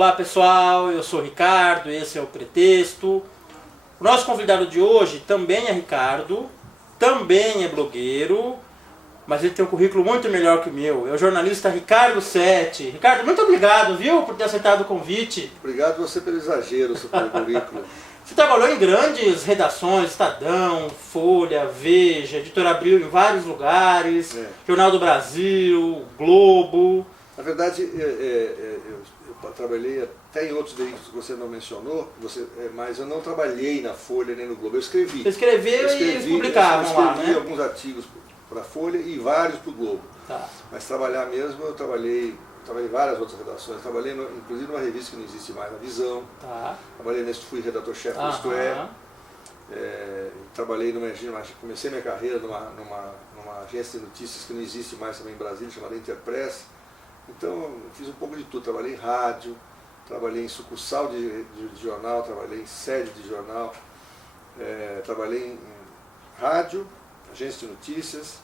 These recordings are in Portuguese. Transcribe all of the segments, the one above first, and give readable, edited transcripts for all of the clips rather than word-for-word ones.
Olá pessoal, eu sou o Ricardo, esse é o Pretexto. O nosso convidado de hoje também é Ricardo, também é blogueiro, mas ele tem um currículo muito melhor que o meu. É o jornalista Ricardo Sete. Ricardo, muito obrigado, viu, por ter aceitado o convite. Obrigado você pelo exagero sobre o currículo. Você trabalhou em grandes redações, Estadão, Folha, Veja, Editora Abril em vários lugares, Jornal do Brasil, Globo. Na verdade, eu trabalhei até em outros veículos que você não mencionou, mas eu não trabalhei na Folha nem no Globo. Eu escrevi. Você escreveu e eles publicavam lá, né? Eu escrevi alguns artigos para a Folha e vários para o Globo. Tá. Mas trabalhar mesmo, eu trabalhei em várias outras redações. Trabalhei, inclusive, numa revista que não existe mais, na Visão. Tá. Trabalhei nesse, fui redator-chefe do Isto É. Trabalhei comecei minha carreira numa agência de notícias que não existe mais também em Brasília, chamada Interpress. Então, fiz um pouco de tudo. Trabalhei em rádio, trabalhei em sucursal de jornal, trabalhei em sede de jornal, trabalhei em rádio, agência de notícias,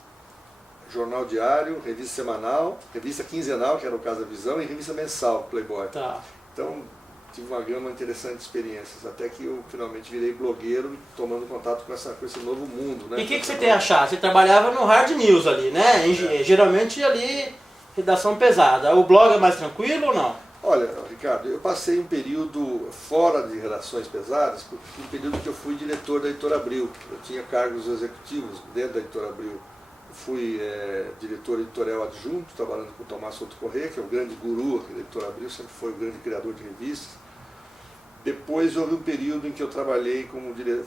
jornal diário, revista semanal, revista quinzenal, que era o caso da Visão, e revista mensal, Playboy. Tá. Então, tive uma gama interessante de experiências, até que eu finalmente virei blogueiro, tomando contato com esse novo mundo. Né? E o que você tem achado? Você trabalhava no Hard News ali, né? Geralmente ali, redação pesada. O blog é mais tranquilo ou não? Olha, Ricardo, eu passei um período fora de redações pesadas, um período que eu fui diretor da Editora Abril. Eu tinha cargos executivos dentro da Editora Abril. Fui diretor editorial adjunto, trabalhando com o Tomás Souto Corrêa, que é o grande guru aqui da Editora Abril, sempre foi o grande criador de revistas. Depois houve um período em que eu trabalhei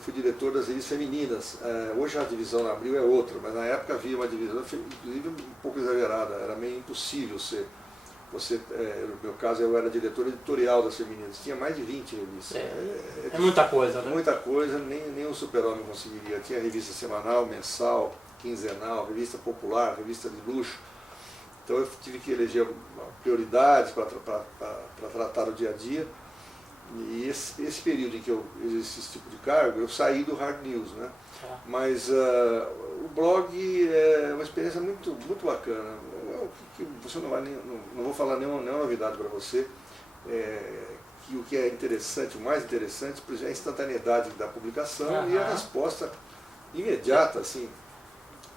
fui diretor das revistas femininas. Hoje a divisão na Abril é outra, mas na época havia uma divisão, inclusive um pouco exagerada, era meio impossível ser. No meu caso, eu era diretor editorial das femininas, tinha mais de 20 revistas. É muita coisa, né? Muita coisa, nem um super-homem conseguiria. Tinha revista semanal, mensal, quinzenal, revista popular, revista de luxo. Então eu tive que eleger prioridades para tratar o dia a dia. E esse período em que eu exerci esse tipo de cargo, eu saí do Hard News, né? Mas o blog é uma experiência muito, muito bacana. Você não vou falar nenhuma novidade para você. Que o que é interessante, o mais interessante, por exemplo, é a instantaneidade da publicação e a resposta imediata, assim,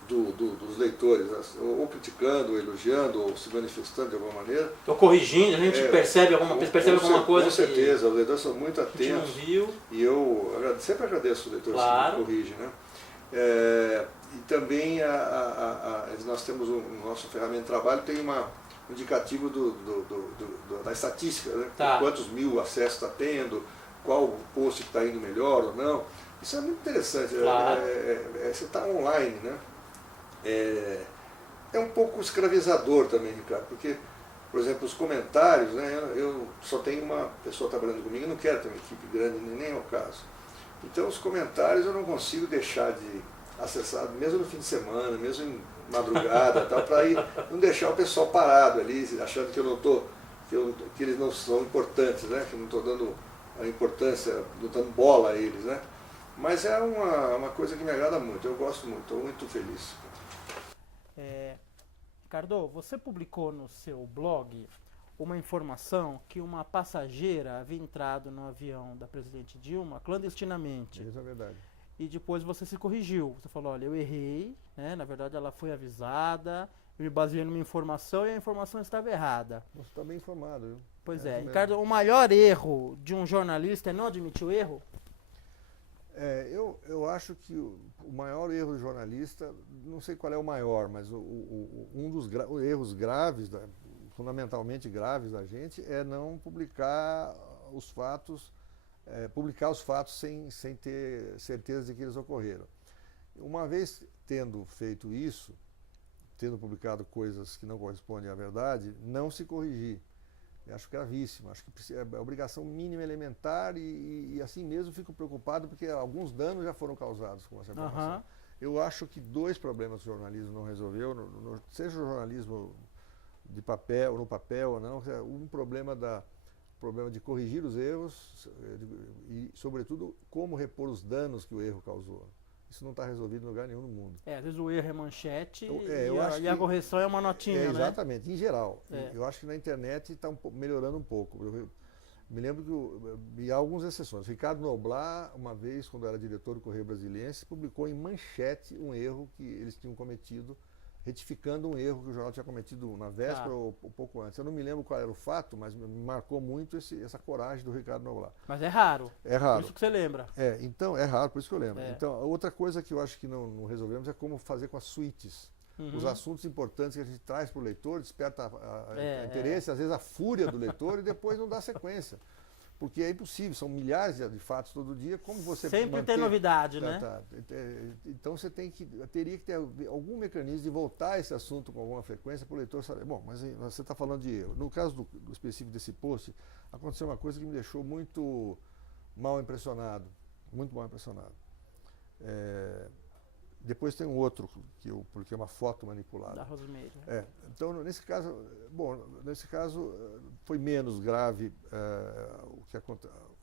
dos leitores, ou criticando, ou elogiando, ou se manifestando de alguma maneira. Ou corrigindo, a gente percebe alguma coisa. Com certeza, os leitores são muito atentos. A gente não viu. E eu sempre agradeço os leitores que me corrigem, né? E também nós temos nossa ferramenta de trabalho tem um indicativo da estatística, né? Quantos mil acessos está tendo, qual o post que está indo melhor ou não. Isso é muito interessante. Você está online, né? É um pouco escravizador também, Ricardo, porque, por exemplo, os comentários, né? Eu só tenho uma pessoa trabalhando comigo, eu não quero ter uma equipe grande, nem é o caso. Então os comentários eu não consigo deixar de acessar, mesmo no fim de semana, mesmo em madrugada, para não deixar o pessoal parado ali, achando que eu não tô, que eles não são importantes, né? Que eu não estou dando a importância, não dando bola a eles, né? Mas é uma coisa que me agrada muito, eu gosto muito, estou muito feliz. Ricardo, você publicou no seu blog uma informação que uma passageira havia entrado no avião da presidente Dilma clandestinamente. Isso é verdade. E depois você se corrigiu. Você falou, olha, eu errei, né? Na verdade ela foi avisada, eu me baseei numa informação e a informação estava errada. Você está bem informado, viu? Pois é. Ricardo, o maior erro de um jornalista é não admitir o erro? Eu acho que o maior erro do jornalista, não sei qual é o maior, mas um dos erros graves, fundamentalmente graves da gente, é não publicar os fatos, sem ter certeza de que eles ocorreram. Uma vez tendo feito isso, tendo publicado coisas que não correspondem à verdade, não se corrigir. Eu acho gravíssimo, acho que é obrigação mínima elementar e assim mesmo fico preocupado porque alguns danos já foram causados com essa informação. Eu acho que dois problemas que o jornalismo não resolveu, seja o jornalismo de papel, no papel ou não, um problema de corrigir os erros e, sobretudo, como repor os danos que o erro causou. Isso não está resolvido em lugar nenhum no mundo. Às vezes o erro é manchete e a correção é uma notinha, né? Exatamente, em geral. Eu acho que na internet está melhorando um pouco. Me lembro que e há algumas exceções. Ricardo Noblat, uma vez, quando era diretor do Correio Brasiliense, publicou em manchete um erro que eles tinham cometido, retificando um erro que o jornal tinha cometido na véspera ou pouco antes. Eu não me lembro qual era o fato, mas me marcou muito essa coragem do Ricardo Noblat. Mas é raro. É raro. Por isso que você lembra. Então, é raro, por isso que eu lembro. É. Então, outra coisa que eu acho que não resolvemos é como fazer com as suítes. Os assuntos importantes que a gente traz para o leitor, desperta interesse, às vezes a fúria do leitor e depois não dá sequência. Porque é impossível, são milhares de fatos todo dia, como você sempre tem novidade, né? Então você teria que ter algum mecanismo de voltar esse assunto com alguma frequência para o leitor saber. Bom, mas você está falando de erro. No caso do específico desse post, aconteceu uma coisa que me deixou muito mal impressionado. Muito mal impressionado. Depois tem um outro, porque é uma foto manipulada. Da Rosemary. Então, nesse caso, foi menos grave o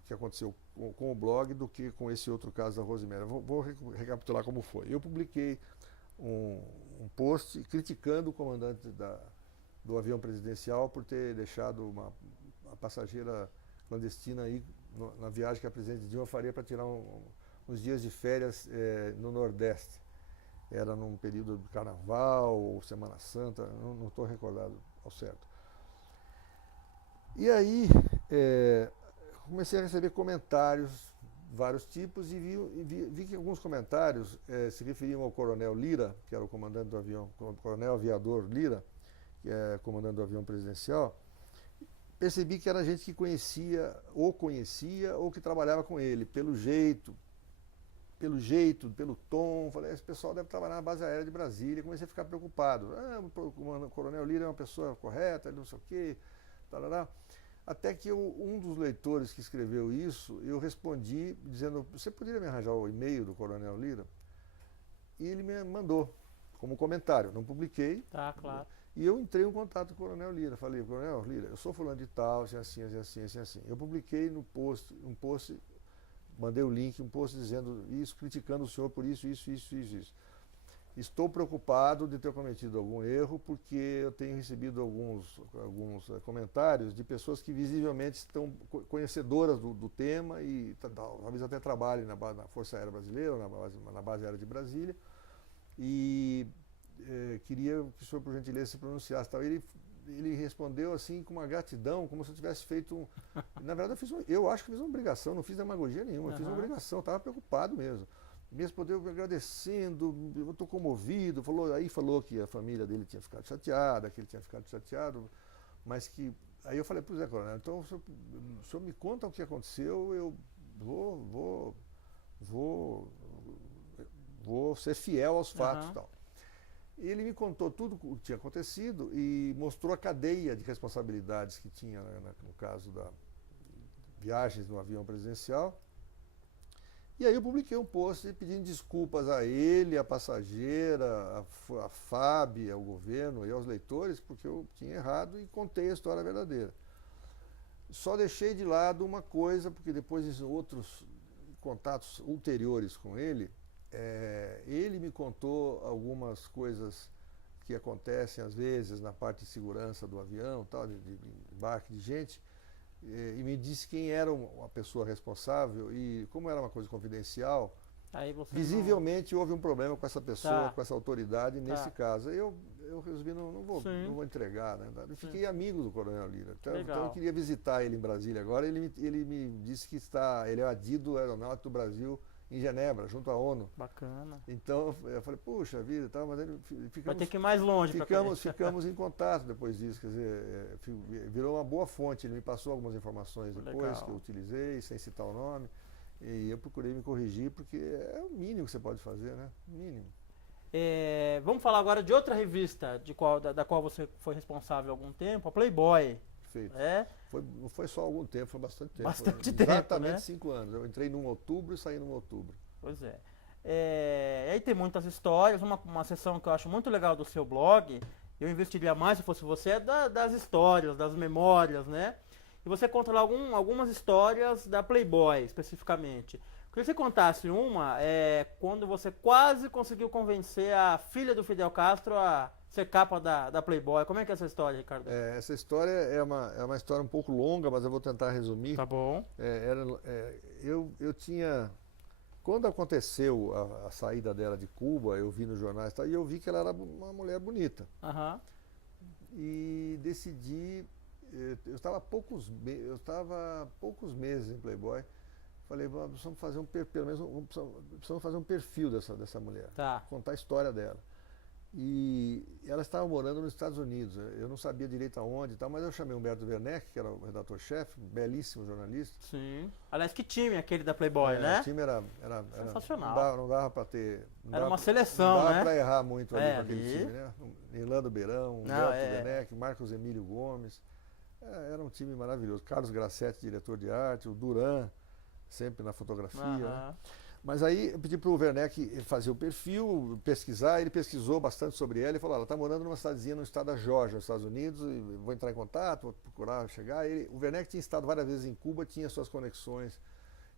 que aconteceu com o blog do que com esse outro caso da Rosemary. Vou recapitular como foi. Eu publiquei um post criticando o comandante do avião presidencial por ter deixado uma passageira clandestina aí na viagem que a presidente Dilma faria para tirar uns dias de férias no Nordeste. Era num período de Carnaval ou Semana Santa, não estou recordado ao certo. E aí comecei a receber comentários, vários tipos, e vi que alguns comentários se referiam ao Coronel Lira, que era o comandante do avião, o Coronel Aviador Lira, que é comandante do avião presidencial. Percebi que era gente que conhecia ou que trabalhava com ele, pelo jeito, pelo tom. Falei, esse pessoal deve trabalhar na base aérea de Brasília. Comecei a ficar preocupado. O Coronel Lira é uma pessoa correta, ele não sei o quê. Tarará. Até que um dos leitores que escreveu isso, eu respondi dizendo, você poderia me arranjar o e-mail do Coronel Lira? E ele me mandou como comentário, não publiquei. Tá, claro. E eu entrei em contato com o Coronel Lira. Falei, Coronel Lira, eu sou fulano de tal, assim. Eu publiquei no post, um post, mandei o link, um post dizendo isso, criticando o senhor por isso. Estou preocupado de ter cometido algum erro, porque eu tenho recebido alguns comentários de pessoas que visivelmente estão conhecedoras do tema e talvez até trabalhem na Força Aérea Brasileira, na base aérea de Brasília, e queria que o senhor, por gentileza, se pronunciasse. Ele respondeu assim com uma gratidão, como se eu tivesse feito Na verdade, eu acho que fiz uma obrigação, não fiz demagogia nenhuma, fiz uma obrigação, estava preocupado mesmo. Me respondeu agradecendo, eu estou comovido, falou que a família dele tinha ficado chateada, que ele tinha ficado chateado, mas que... Aí eu falei para o Zé Coronel, então o senhor me conta o que aconteceu, eu vou ser fiel aos fatos e tal. Ele me contou tudo o que tinha acontecido e mostrou a cadeia de responsabilidades que tinha no caso da viagens no avião presidencial. E aí eu publiquei um post pedindo desculpas a ele, a passageira, a FAB, ao governo e aos leitores, porque eu tinha errado e contei a história verdadeira. Só deixei de lado uma coisa, porque depois de outros contatos ulteriores com ele, ele me contou algumas coisas que acontecem às vezes na parte de segurança do avião, tal, de embarque de gente, e me disse quem era a pessoa responsável e como era uma coisa confidencial, visivelmente houve um problema com essa pessoa, com essa autoridade nesse caso. Eu resolvi não vou entregar, né? Eu fiquei amigo do Coronel Lira, então eu queria visitar ele em Brasília agora. Ele me disse que ele é adido aeronáutico do Brasil em Genebra, junto à ONU. Bacana. Então eu falei, puxa vida, mas vai ter que ir mais longe. Ficamos em contato depois disso, quer dizer, virou uma boa fonte. Ele me passou algumas informações depois que eu utilizei, sem citar o nome, e eu procurei me corrigir, porque é o mínimo que você pode fazer, né? Mínimo. Vamos falar agora de outra revista da qual você foi responsável há algum tempo, a Playboy. Perfeito. Não foi só algum tempo, foi bastante tempo. Exatamente, né? 5 anos. Eu entrei num outubro e saí num outubro. Pois é. E aí tem muitas histórias. Uma seção que eu acho muito legal do seu blog, eu investiria mais se fosse você, é das histórias, das memórias, né? E você conta lá algumas histórias da Playboy, especificamente. Queria que você contasse uma, quando você quase conseguiu convencer a filha do Fidel Castro a ser capa da Playboy. Como é que é essa história, Ricardo? Essa história é uma história um pouco longa, mas eu vou tentar resumir. Tá bom. Eu tinha... Quando aconteceu a saída dela de Cuba, eu vi nos jornais e eu vi que ela era uma mulher bonita. Aham. E decidi... Eu estava poucos meses em Playboy. Falei, precisamos fazer pelo menos precisamos fazer um perfil dessa mulher, Tá. contar a história dela. E ela estava morando nos Estados Unidos. Eu não sabia direito aonde e tal, mas eu chamei Humberto Werneck, que era o redator-chefe, belíssimo jornalista. Sim. Aliás, que time aquele da Playboy, né? O time era sensacional. Não dava para ter... Era uma seleção, não dava né? para errar muito ali com aquele ali. time, né? Irlando Beirão, Humberto Werneck, Marcos Emílio Gomes. Era um time maravilhoso. Carlos Grassetti, diretor de arte, o Duran, sempre na fotografia. Né? Mas aí eu pedi para o Werneck fazer o perfil, pesquisar. Ele pesquisou bastante sobre ela e falou: ela está morando numa cidadezinha no estado da Geórgia, nos Estados Unidos, e vou entrar em contato, vou procurar chegar. O Werneck tinha estado várias vezes em Cuba, tinha suas conexões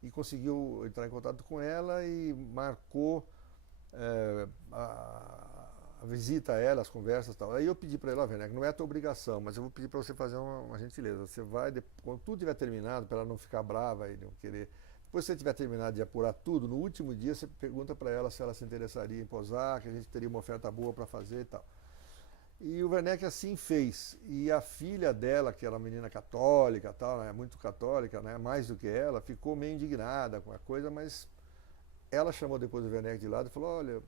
e conseguiu entrar em contato com ela e marcou a visita a ela, as conversas e tal. Aí eu pedi para ela: Werneck, não é a tua obrigação, mas eu vou pedir para você fazer uma gentileza. Você vai, quando tudo tiver terminado, para ela não ficar brava e não querer... Depois que você tiver terminado de apurar tudo, no último dia você pergunta para ela se ela se interessaria em posar, que a gente teria uma oferta boa para fazer e tal. E o Werneck assim fez. E a filha dela, que era uma menina católica, tal, né, muito católica, né, mais do que ela, ficou meio indignada com a coisa, mas ela chamou depois o Werneck de lado e falou: olha,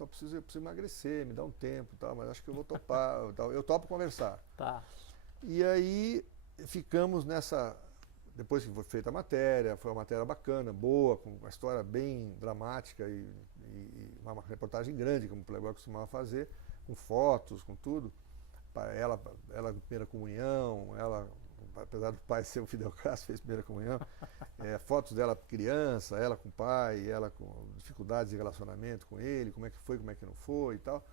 eu preciso emagrecer, me dá um tempo, tal, mas acho que eu vou topar, tal, eu topo conversar. Tá. E aí ficamos nessa... Depois que foi feita a matéria, foi uma matéria bacana, boa, com uma história bem dramática e uma reportagem grande, como o Playboy costumava fazer, com fotos, com tudo. Ela primeira comunhão, ela, apesar do pai ser o Fidel Castro, fez primeira comunhão. Fotos dela criança, ela com o pai, ela com dificuldades de relacionamento com ele, como é que foi, como é que não foi e tal.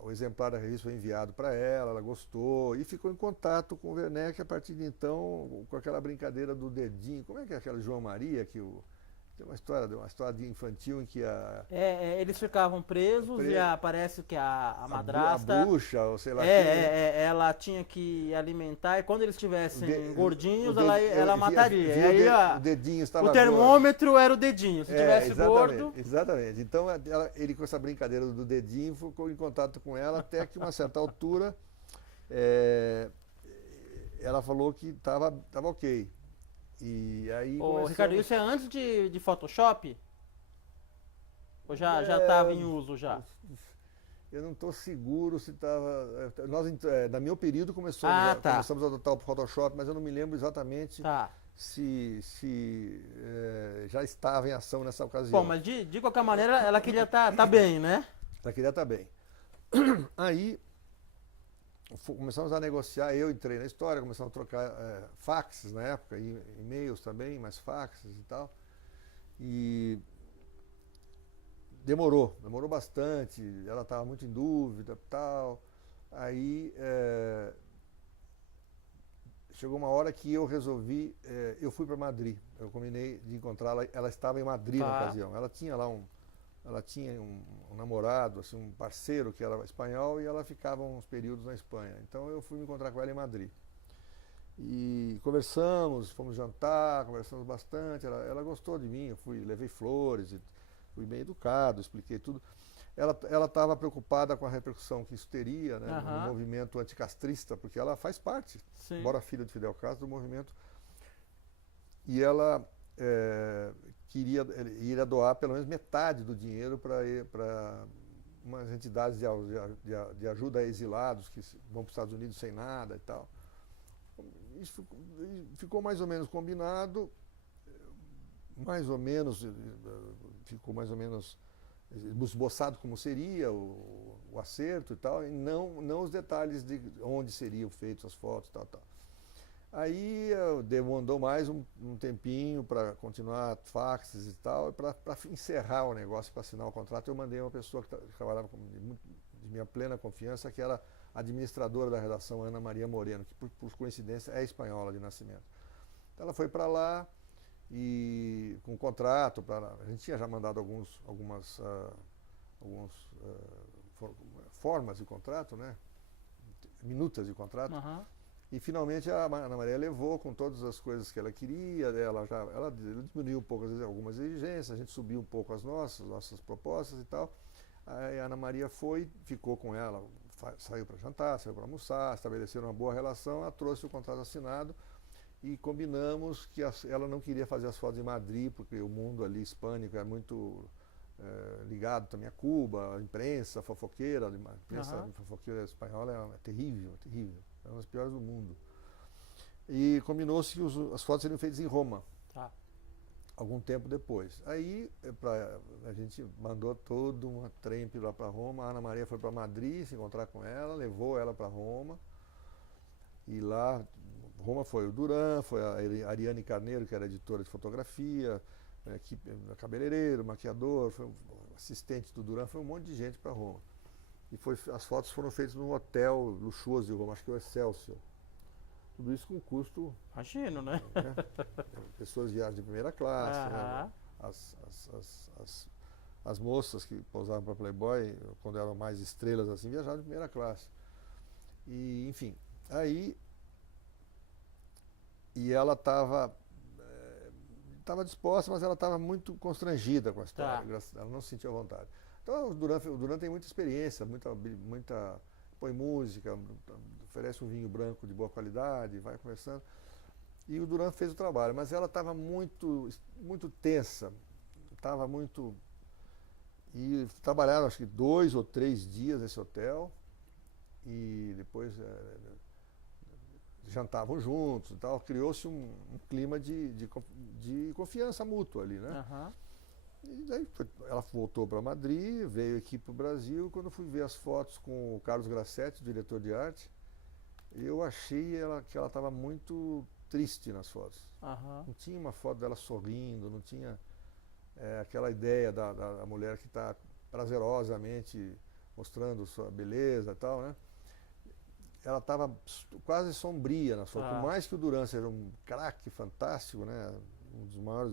O exemplar da revista foi enviado para ela gostou e ficou em contato com o Werneck a partir de então, com aquela brincadeira do dedinho. Como é que é aquela João Maria, tem uma história infantil em que eles ficavam presos e parece que a madrasta... A bruxa, ou sei lá ela tinha que alimentar e quando eles estivessem gordinhos, ela mataria. E aí o dedinho estava o termômetro gordo. Era o dedinho, se tivesse gordo... Exatamente. Então ele com essa brincadeira do dedinho ficou em contato com ela até que uma certa altura ela falou que estava ok. E aí Ricardo, isso é antes de Photoshop? Ou já estava em uso já? Eu não estou seguro se estava... No meu período começamos a adotar o Photoshop, mas eu não me lembro exatamente se já estava em ação nessa ocasião. Bom, mas de qualquer maneira ela queria tá bem, né? Ela queria estar bem. Aí... começamos a negociar, eu entrei na história, começamos a trocar faxes na época, e-mails também, mas faxes e tal. E demorou bastante, ela estava muito em dúvida e tal. Aí chegou uma hora que eu resolvi, eu fui para Madrid, eu combinei de encontrá-la, ela estava em Madrid na ocasião, ela tinha lá um namorado, assim, um parceiro que era espanhol e ela ficava uns períodos na Espanha. Então eu fui me encontrar com ela em Madrid. E conversamos, fomos jantar, conversamos bastante, ela gostou de mim, levei flores, fui bem educado, expliquei tudo. Ela estava preocupada com a repercussão que isso teria, né, no movimento anticastrista, porque ela faz parte, embora filha de Fidel Castro, do movimento. E ela iria doar pelo menos metade do dinheiro para umas entidades de ajuda a exilados que vão para os Estados Unidos sem nada e tal. Isso ficou mais ou menos combinado, ficou mais ou menos esboçado como seria o acerto e tal, e não os detalhes de onde seriam feitas as fotos e tal. Aí demandou mais um tempinho para continuar faxes e tal, para encerrar o negócio, para assinar o contrato, eu mandei uma pessoa que trabalhava de minha plena confiança, que era administradora da redação, Ana Maria Moreno, que por coincidência é espanhola de nascimento. Então ela foi para lá e com contrato, a gente tinha já mandado algumas formas de contrato, né? Minutas de contrato. Uhum. E finalmente a Ana Maria levou com todas as coisas que ela queria, ela diminuiu um pouco algumas exigências, a gente subiu um pouco as nossas propostas e tal. Aí a Ana Maria ficou com ela, saiu para jantar, saiu para almoçar, estabeleceram uma boa relação, ela trouxe o contrato assinado e combinamos que ela não queria fazer as fotos em Madrid, porque o mundo ali hispânico é muito ligado também a Cuba, a imprensa fofoqueira, fofoqueira espanhola é terrível, terrível. É uma das piores do mundo. E combinou-se que as fotos seriam feitas em Roma. Tá. Algum tempo depois. Aí a gente mandou todo uma trempe lá para Roma. A Ana Maria foi para Madrid se encontrar com ela, levou ela para Roma. E lá, Roma foi o Duran, foi a Ariane Carneiro, que era editora de fotografia, cabeleireiro, maquiador, foi assistente do Duran, foi um monte de gente para Roma. E as fotos foram feitas num hotel luxuoso de Roma, acho que é o Excelsior. Tudo isso com custo. Imagino, né? Pessoas viajam de primeira classe, né? As moças que pousavam para Playboy, quando eram mais estrelas assim, viajavam de primeira classe. E, enfim, aí. E ela estava disposta, mas ela estava muito constrangida com a história. Ela não se sentia à vontade. Então o Duran tem muita experiência, põe música, oferece um vinho branco de boa qualidade, vai conversando. E o Duran fez o trabalho, mas ela estava muito tensa, estava muito... E trabalharam acho que 2 ou 3 dias nesse hotel, e depois jantavam juntos e tal, criou-se um clima de confiança mútua ali, né? Uhum. E daí ela voltou para Madrid, veio aqui para o Brasil. Quando eu fui ver as fotos com o Carlos Grassetti, diretor de arte, eu achei que ela estava muito triste nas fotos. Uhum. Não tinha uma foto dela sorrindo, não tinha aquela ideia da mulher que está prazerosamente mostrando sua beleza e tal, né? Ela estava quase sombria nas fotos. Por mais que o Duran seja um craque fantástico, né? Um dos maiores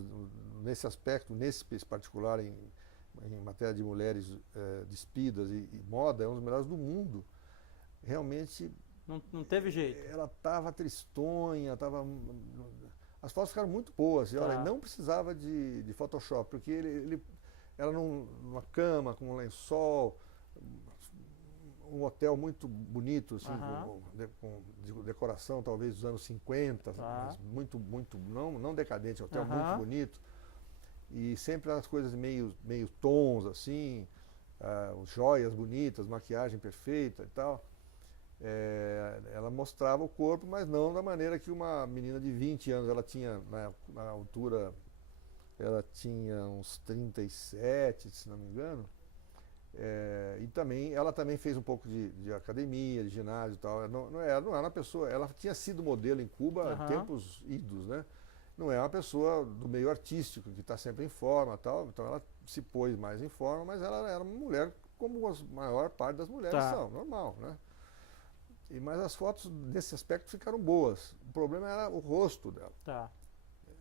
nesse aspecto, nesse particular em matéria de mulheres despidas e moda, é um dos melhores do mundo. Realmente não teve jeito. Ela estava tristonha, as fotos ficaram muito boas. Olha, não precisava de Photoshop, porque ela numa cama com um lençol, um hotel muito bonito, assim, com decoração talvez dos anos 50, mas muito, não decadente, hotel muito bonito. E sempre as coisas meio tons, assim, joias bonitas, maquiagem perfeita e tal. Ela mostrava o corpo, mas não da maneira que uma menina de 20 anos, ela tinha, na altura, ela tinha uns 37, se não me engano. E ela também fez um pouco de academia, de ginásio e tal. Não era uma pessoa, ela tinha sido modelo em Cuba em tempos idos, né? Não é uma pessoa do meio artístico que está sempre em forma e tal. Então ela se pôs mais em forma, mas ela era uma mulher como a maior parte das mulheres são, normal, né? Mas as fotos nesse aspecto ficaram boas. O problema era o rosto dela.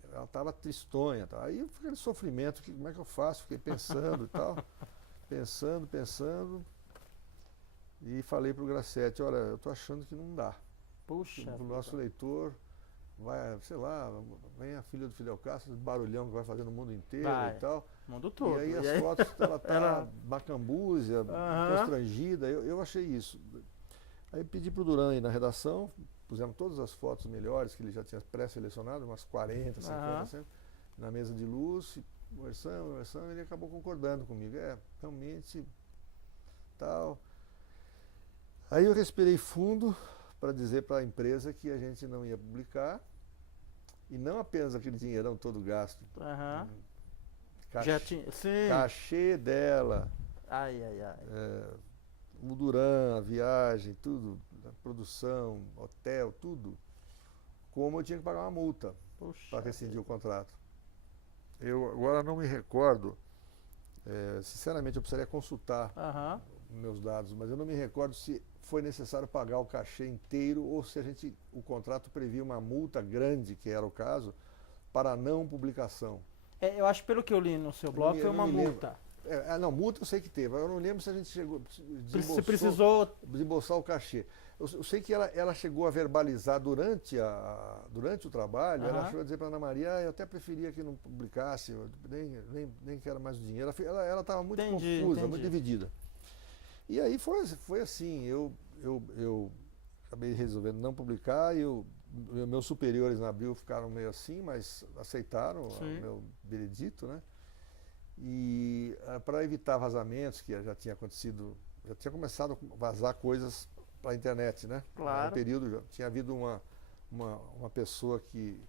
Ela estava tristonha, tá? Aí fica aquele sofrimento, como é que eu faço? Fiquei pensando e tal. Pensando, e falei para o Grassetti, olha, eu estou achando que não dá. Puxa. O nosso leitor vai, sei lá, vem a filha do Fidel Castro, barulhão que vai fazer no mundo inteiro e tal. Mundo todo. E aí as fotos, ela está macambúzia, constrangida, eu achei isso. Aí pedi para o Duran ir na redação, pusemos todas as fotos melhores que ele já tinha pré-selecionado, umas 40, 50 sempre, na mesa de luz, conversando, ele acabou concordando comigo. Realmente, tal. Aí eu respirei fundo para dizer para a empresa que a gente não ia publicar, e não apenas aquele dinheirão todo gasto. Cachê dela. O Duran, a viagem, tudo, a produção, hotel, tudo. Como eu tinha que pagar uma multa para rescindir o contrato. Eu agora não me recordo, sinceramente eu precisaria consultar meus dados, mas eu não me recordo se foi necessário pagar o cachê inteiro ou se o contrato previa uma multa grande, que era o caso, para não publicação. Eu acho que pelo que eu li no seu blog, foi uma multa. Não, multa eu sei que teve. Eu não lembro se a gente chegou. Se precisou desembolsar o cachê. Eu sei que ela chegou a verbalizar durante o trabalho, ela chegou a dizer para a Ana Maria, eu até preferia que não publicasse, eu nem quero mais o dinheiro. Ela estava muito confusa, muito dividida. E aí foi assim, eu acabei resolvendo não publicar, e meus superiores na Abril ficaram meio assim, mas aceitaram o meu veredito, né? E para evitar vazamentos, que já tinha acontecido, já tinha começado a vazar coisas para a internet, né? Claro. No período já tinha havido uma pessoa que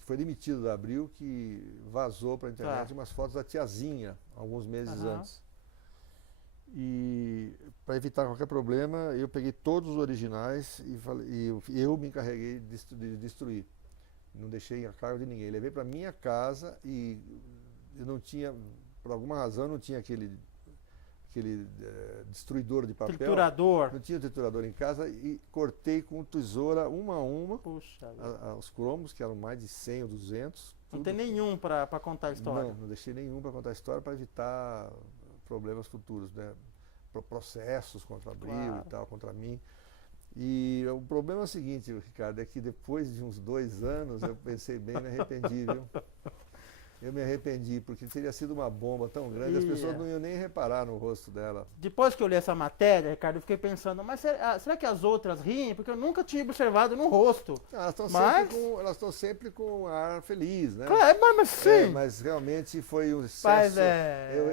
foi demitida da Abril, que vazou para a internet umas fotos da tiazinha, alguns meses antes. E para evitar qualquer problema, eu peguei todos os originais e eu me encarreguei de destruir. Não deixei a cargo de ninguém. Levei para minha casa e eu não tinha, por alguma razão, não tinha aquele destruidor de papel. Triturador. Não tinha triturador em casa e cortei com tesoura uma a uma. Puxa, os cromos, que eram mais de 100 ou 200. Não tem nenhum para contar a história? Não deixei nenhum para contar a história, para evitar problemas futuros, né? Processos contra a Abril e tal, contra mim. E o problema é o seguinte, Ricardo, é que depois de uns 2 anos eu pensei bem e me arrependi, viu? Eu me arrependi, porque teria sido uma bomba tão grande, as pessoas não iam nem reparar no rosto dela. Depois que eu li essa matéria, Ricardo, eu fiquei pensando, mas será que as outras riem? Porque eu nunca tinha observado no rosto. Elas estão sempre com ar feliz, né? Claro, mas sim. Mas realmente foi um excesso.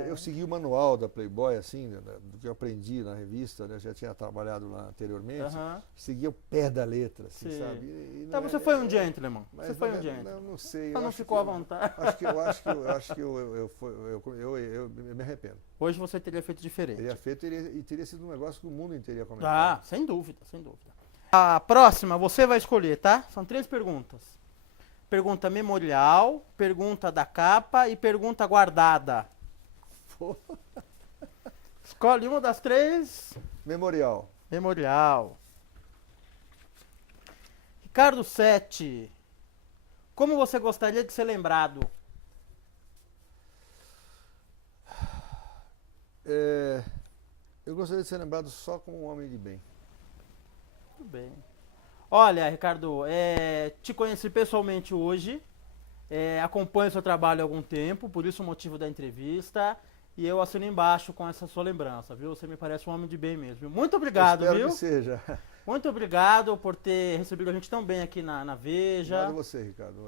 Eu segui o manual da Playboy, assim, do que eu aprendi na revista, né? Eu já tinha trabalhado lá anteriormente. Seguia o pé da letra, assim, sabe? Então você foi um gentleman. Você foi um gentleman. Não sei. Não ficou à vontade. Eu acho que eu me arrependo. Hoje você teria feito diferente. Teria feito e teria sido um negócio que o mundo inteiro ia comentar. Sem dúvida, sem dúvida. A próxima você vai escolher, tá? São 3 perguntas. Pergunta memorial, pergunta da capa e pergunta guardada. Escolhe uma das 3. Memorial. Memorial. Ricardo 7. Como você gostaria de ser lembrado? Eu gostaria de ser lembrado só como um homem de bem. Muito bem. Olha, Ricardo, te conheci pessoalmente hoje, acompanho seu trabalho há algum tempo, por isso o motivo da entrevista, e eu assino embaixo com essa sua lembrança, viu? Você me parece um homem de bem mesmo. Muito obrigado, Espero viu? que seja. Muito obrigado por ter recebido a gente tão bem aqui na Veja. Obrigado a você, Ricardo.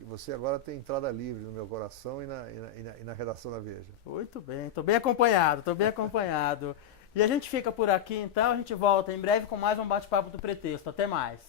Você agora tem entrada livre no meu coração e na redação da Veja. Muito bem, estou bem acompanhado, E a gente fica por aqui, então, a gente volta em breve com mais um bate-papo do Pretexto. Até mais.